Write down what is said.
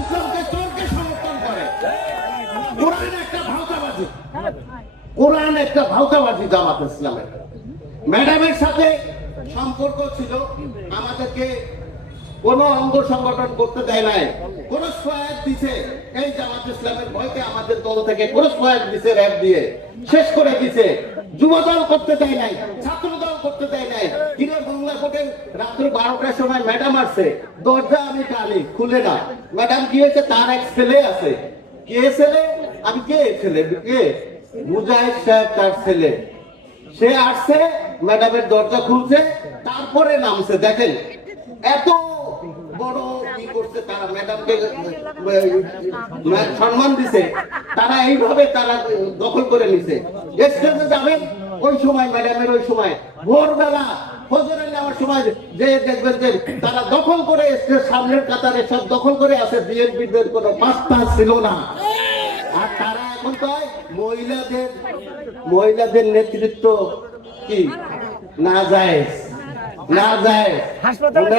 ইসলামকে চোরকে সমর্থন করে। কোরআন একটা ভাওতাবাজি। কোরআন একটা ভাওতাবাজি জামাত ইসলামের। ম্যাডামের সাথে সম্পর্ক ছিল, আমাদেরকে কোন অঙ্গ সংগঠন করতে দেয় নাই। কোন সহায়ক দিছে। এই জামাত ইসলামের ভয়কে আমাদের দল থেকে দিছে র্যাব দিয়ে, শেষ করে দিছে। যুব দল করতে নাই, ছাত্র দল করতে নাই। কিরে বাংলা বারোটার সময় ম্যাডাম আসছে, দরজা আমি খুলে না। ম্যাডাম কি হয়েছে? তার এক ছেলে আছে। কে ছেলে? আমি কে ছেলে? কে মুজাহিদ সাহেব তার ছেলে। সে আসছে, ম্যাডামের দরজা খুলছে, তারপরে নামছে। দেখেন, এত বড় কি করছে তারা ম্যাডামকে সম্মান দিছে। তারা এইভাবে তারা দখল করে নিছে। স্টেজে যাবেন ওই সময় ম্যাডামের ওই সময়। ভোরবেলা ফজরে নেওয়ার সময় যে দেখবেন যে তারা দখল করে স্টেজ সামনের কাতারে সব দখল করে আছে বিএনপিদের কোনো পাত্তা ছিল না। আর তারা এখন কয়? মহিলাদের মহিলাদের নেতৃত্ব কি? না যায় না যায়। হাসপাতালে